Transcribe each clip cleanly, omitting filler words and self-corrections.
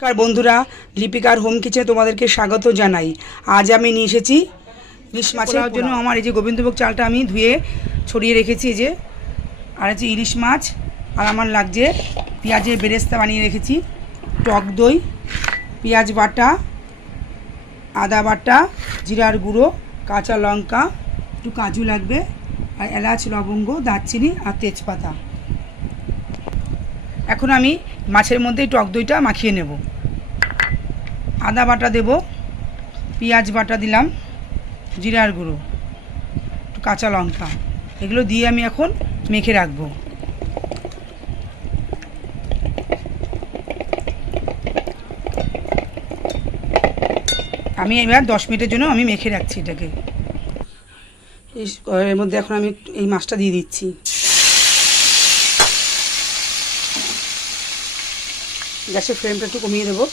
নমস্কার বন্ধুরা, লিপিকার হোম কিচেনে তোমাদেরকে স্বাগত জানাই। আজ আমি নিয়ে এসেছি ইলিশ মাছের জন্য। আমার এই যে গোবিন্দভোগ চালটা আমি ধুয়ে ছড়িয়ে রেখেছি, এই যে আর আছে ইলিশ মাছ, আর আমার লাগছে পেঁয়াজের বেরেস্তা বানিয়ে রেখেছি, টক দই, পেঁয়াজ বাটা, আদা বাটা, জিরার গুঁড়ো, কাঁচা লঙ্কা, একটু কাজু লাগবে, আর এলাচ, লবঙ্গ, দারচিনি আর তেজপাতা। এখন আমি মাছের মধ্যে টক দইটা মাখিয়ে নেব। আদা বাটা দেব, পেঁয়াজ বাটা দিলাম, জিরার গুঁড়ো, একটু কাঁচা লঙ্কা, এগুলো দিয়ে আমি এখন মেখে রাখবো। আমি এবার 10 মিনিটের জন্য আমি মেখে রাখছি এটাকে। এর মধ্যে এখন আমি এই মাছটা দিয়ে দিচ্ছি। গ্যাসের ফ্লেমটা একটু কমিয়ে দেবো।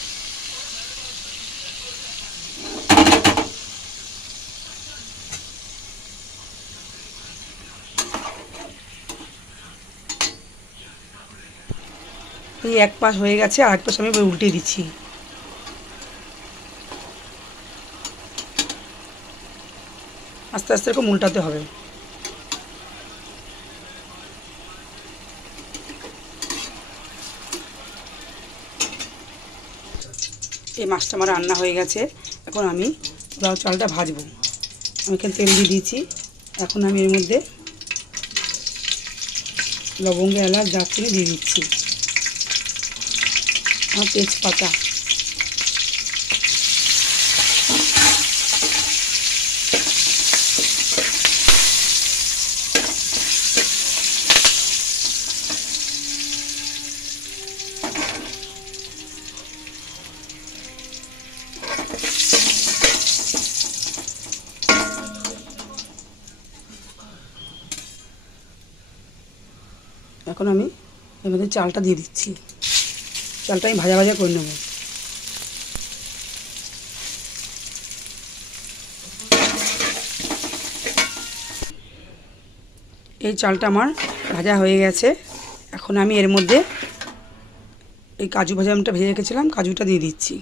এই এক পাশ হয়ে গেছে, আর এক পাশ আমি উল্টে দিচ্ছি। আস্তে আস্তে এরকম উল্টাতে হবে। এই মাছটা আমার রান্না হয়ে গেছে। এখন আমি পোলাও চালটা ভাজবো। আমি এখানে তেল দিয়ে দিয়েছি। এখন আমি এর মধ্যে লবঙ্গ, এলাচ, দারচিনি দিয়ে দিচ্ছি, আর তেজপাতা। এখন আমি এর মধ্যে চালটা দিয়ে দিচ্ছি। চালটা আমি ভাজা ভাজা করে নেব। এই চালটা আমার ভাজা হয়ে গেছে। এখন আমি এর মধ্যে এই কাজু বাদামটা ভেজে রেখেছিলাম, কাজুটা দিয়ে দিচ্ছি।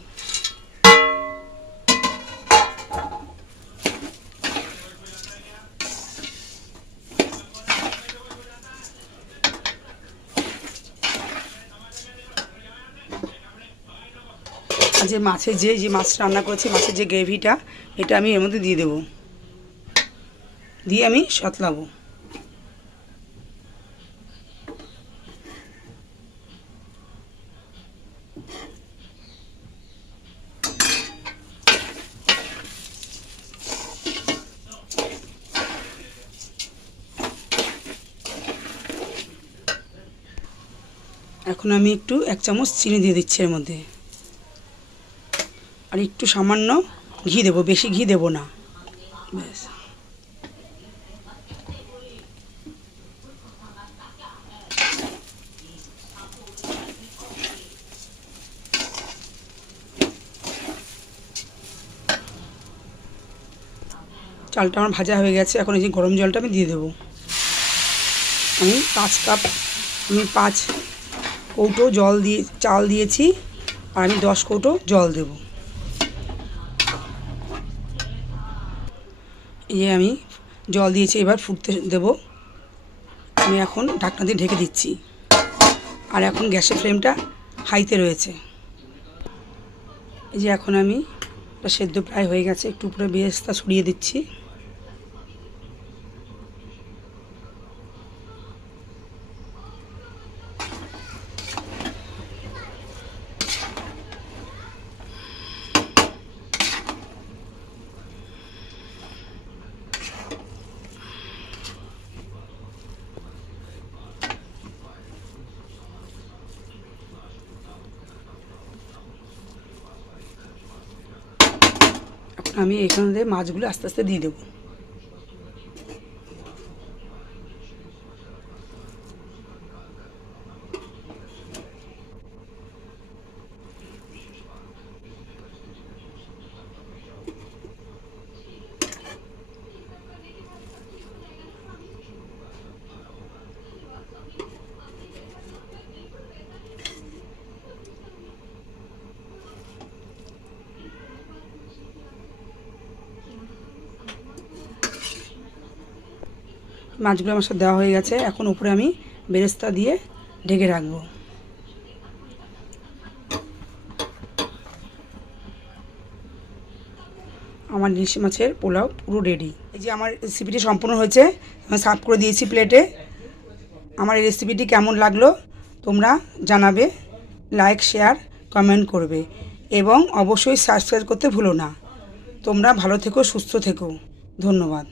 আর যে মাছের যে মাছটা রান্না করেছি, মাছের যে গ্রেভিটা, এটা আমি এর মধ্যে দিয়ে দেবো, দিয়ে আমি সাঁতলাবো। এখন আমি একটু 1 চামচ চিনি দিয়ে দিচ্ছি এর মধ্যে, আর একটু সামান্য ঘি দেবো, বেশি ঘি দেবো না। ব্যাস। চালটা আমার ভাজা হয়ে গেছে। এখন এই যে গরম জলটা আমি দিয়ে দেবো। আমি 5 কাপ, আমি 5 কৌটো জল দিয়ে চাল দিয়েছি, আর আমি 10 কৌটো জল দেব। এই যে আমি জল দিয়েছি, এবার ফুটতে দেব। আমি এখন ঢাকনা দিয়ে ঢেকে দিচ্ছি, আর এখন গ্যাসের ফ্লেমটা হাইতে রয়েছে। এই যে এখন আমি সেদ্ধ প্রায় হয়ে গেছে, একটু উপরে বেরেস্তা ছড়িয়ে দিচ্ছি। আমি এখানে মাছগুলো আস্তে আস্তে দিয়ে দেবো। মাছগুলো আমার সাথে দেওয়া হয়ে গেছে। এখন উপরে আমি বেরেস্তা দিয়ে ঢেকে রাখবো। আমার ইলিশ মাছের পোলাও পুরো রেডি। এই যে আমার রেসিপিটি সম্পূর্ণ হয়েছে, আমি সার্ভ করে দিয়েছি প্লেটে। আমার এই রেসিপিটি কেমন লাগলো তোমরা জানাবে, লাইক শেয়ার কমেন্ট করবে এবং অবশ্যই সাবস্ক্রাইব করতে ভুলো না। তোমরা ভালো থেকো, সুস্থ থেকো। ধন্যবাদ।